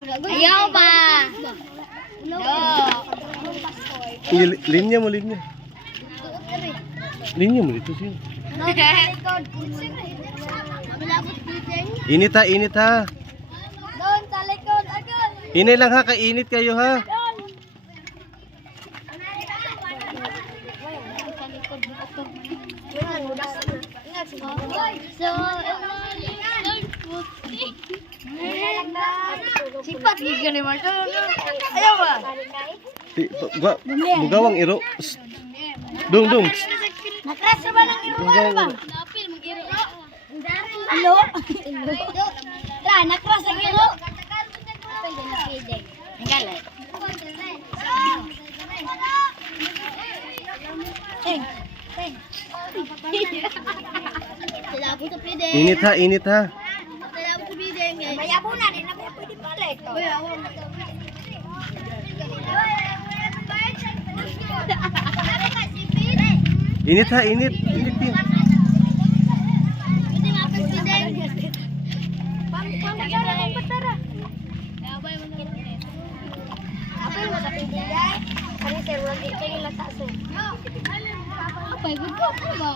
Ayaw ba? Linya mo, linya. Linya mo dito siya. Init ha, init ha. Doon sa likod agad. Init lang ha, kainit kayo ha. Sipat gigil ni Marco. Ayaw ba? Bugawang iro. Dung, dung. Nakras ba ng iro ba? Napil mag iro. Ilo. Tra, nakras ang iro. Galit. Init ha, init ha. Mayabo na din ako pwede balik. Init ha, init. Init din. Pwede nga pang pideng. Pang patara. Apa yung sa pideng? Ano sir, wag ito yung lataso. Apa yung gupo ba?